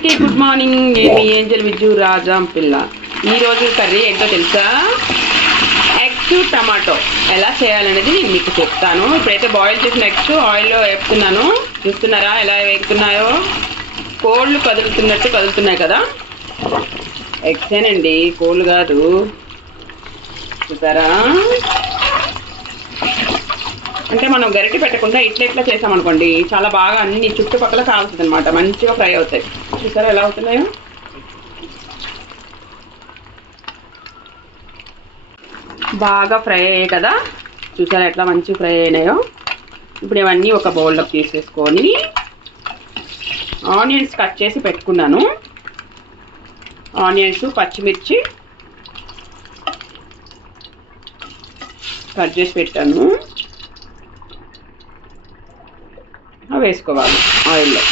అందరికీ good morning. నేను మీ Angel Viju Rajam పిల్ల. ఈరోజు కర్రీ ఏంటో తెలుసా? Eggs tomato. ఎలా చేయాలనేది నేను మీకు చెప్తాను. ఇప్పుడైతే బాయిల్ చేసిన ఎగ్స్ ఆయిల్లో వేపుతున్నాను. చూస్తున్నారా ఎలా వేపుతున్నాయో కోళ్ళు కదులుతున్నట్టు కదులుతున్నాయి కదా? ఎగ్సేనండి కోళ్ళు కాదు. చూసారా? అంటే మనం గరిటె పెట్టకుండా ఇట్లా ఇట్లా చేసామనుకోండి చాలా బాగా అన్ని చుట్టుపక్కల కాలుతుంది అనమాట మంచిగా ఫ్రై అవుతాయి. చూసారా ఎలా అవుతున్నాయో? బాగా ఫ్రై అయ్యాయి కదా? చూసారా ఎట్లా మంచిగా ఫ్రై అయినాయో? ఇప్పుడు ఇవన్నీ ఒక బౌల్లోకి తీసేసుకొని ఆనియన్స్ కట్ చేసి పెట్టుకున్నాను. ఆనియన్స్ పచ్చిమిర్చి కట్ చేసి పెట్టాను. వేసుకోవాలి ఆయిల్లో.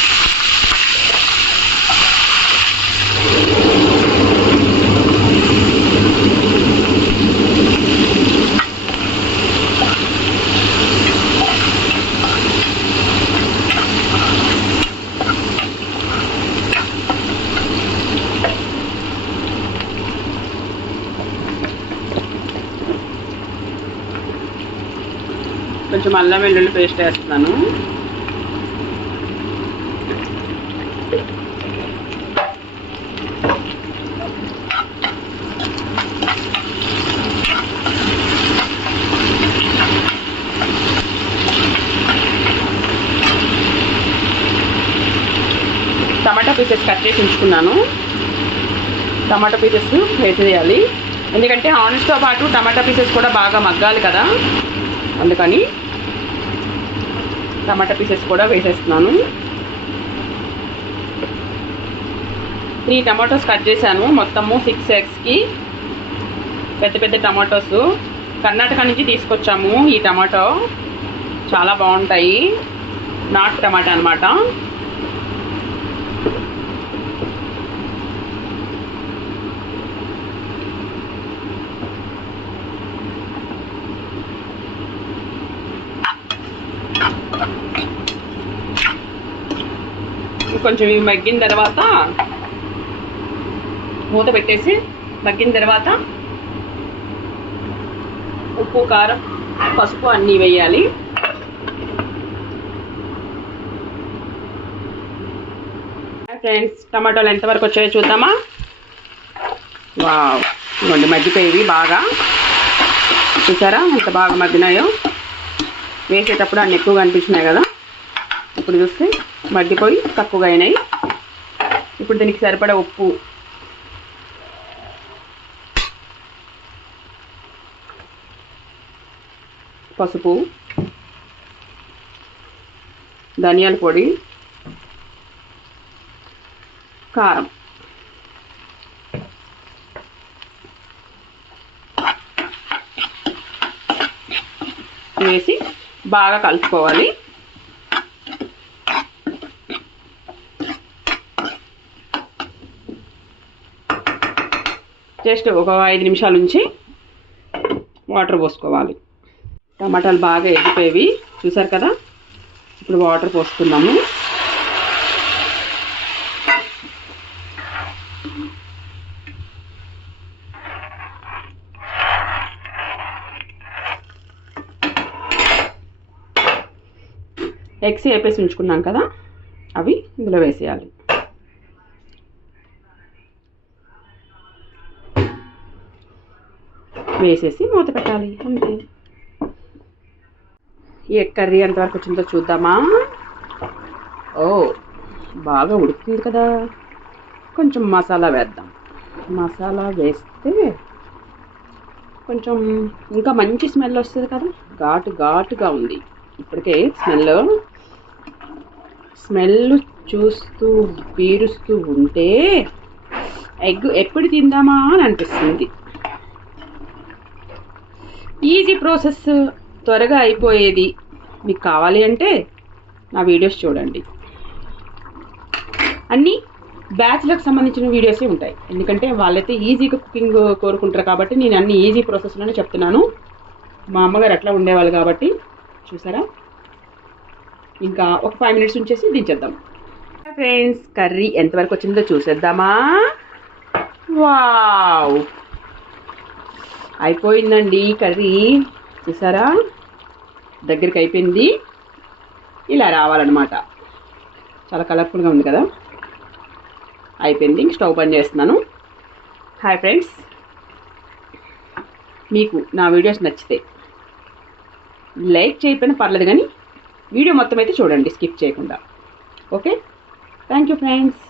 కొంచెం అల్లం వెల్లుల్లి పేస్ట్ వేస్తున్నాను. టమాటా పీసెస్ కట్ చేసి ఉంచుకున్నాను. టమాటా పీసెస్ వేసేయాలి. ఎందుకంటే ఆనియన్స్తో పాటు టమాటా పీసెస్ కూడా బాగా మగ్గాలి కదా. అందుకని టమాటా పీసెస్ కూడా వేసేస్తున్నాను. త్రీ టమాటోస్ కట్ చేశాను. మొత్తము సిక్స్ ఎగ్స్కి పెద్ద పెద్ద టమాటోస్. కర్ణాటక నుంచి తీసుకొచ్చాము ఈ టమాటో. చాలా బాగుంటాయి. నాటు టమాటా అనమాట కొంచెం ఇవి మగ్గిన తర్వాత మూత పెట్టేసి మగ్గిన తర్వాత ఉప్పు కారం పసుపు అన్నీ వేయాలి. ఫ్రెండ్స్ టమాటోలు ఎంతవరకు వచ్చాయో చూద్దామా? వావ్ ఇవ్వండి మగ్గిపోయేవి బాగా. చూసారా ఎంత బాగా మగ్గినాయో? వేసేటప్పుడు అన్ని ఎక్కువగా అనిపించినాయి కదా. ఇప్పుడు చూస్తే మగ్గిపోయి తక్కువగా అయినాయి. ఇప్పుడు దీనికి సరిపడా ఉప్పు. పసుపు. ధనియాల పొడి. కారం. వేసి బాగా కలుపుకోవాలి. జస్ట్ ఒక ఐదు నిమిషాల నుంచి వాటర్ పోసుకోవాలి. టమాటాలు బాగా ఎగ్గిపోయేవి చూసారు కదా? ఇప్పుడు వాటర్ పోసుకున్నాము ఎగ్స్ వేపేసి ఉంచుకున్నాం కదా? అవి ఇందులో వేసేయాలి. వేసేసి మూత పెట్టాలి. అంతే. ఈ కర్రీ ఎంతవరకు వచ్చిందో చూద్దామా? ఓ బాగా ఉడుకుతుంది కదా. కొంచెం మసాలా వేద్దాం. మసాలా వేస్తే కొంచెం ఇంకా మంచి స్మెల్ వస్తుంది కదా. ఘాటు ఘాటుగా ఉంది. ఇప్పటికే స్మెల్ స్మెల్ చూస్తూ పీరుస్తూ ఉంటే ఎగ్ ఎప్పుడు తిందామా అని అనిపిస్తుంది. ఈజీ ప్రాసెస్ త్వరగా అయిపోయేది. మీకు కావాలి అంటే నా వీడియోస్ చూడండి. అన్నీ బ్యాచ్లకు సంబంధించిన వీడియోసే ఉంటాయి. ఎందుకంటే వాళ్ళైతే ఈజీగా కుకింగ్ కోరుకుంటారు కాబట్టి నేను అన్ని ఈజీ ప్రాసెస్లోనే చెప్తున్నాను. మా అమ్మగారు అట్లా ఉండేవాళ్ళు కాబట్టి చూసారా? ఇంకా ఒక ఫైవ్ మినిట్స్ ఉంచేసి దించేద్దాం. ఫ్రెండ్స్ కర్రీ ఎంతవరకు వచ్చిందో చూసేద్దామా? వావ్ అయిపోయిందండి కర్రీ. చూసారా? దగ్గరికి అయిపోయింది ఇలా రావాలన్నమాట. చాలా కలర్ఫుల్గా ఉంది కదా? అయిపోయింది. ఇంక స్టవ్ బంద్ చేస్తున్నాను. Hi friends. మీకు నా వీడియోస్ నచ్చితే లైక్ చేయకపోయినా పర్లేదు కానీ వీడియో మొత్తం అయితే చూడండి. స్కిప్ చేయకుండా. ఓకే? Thank you friends.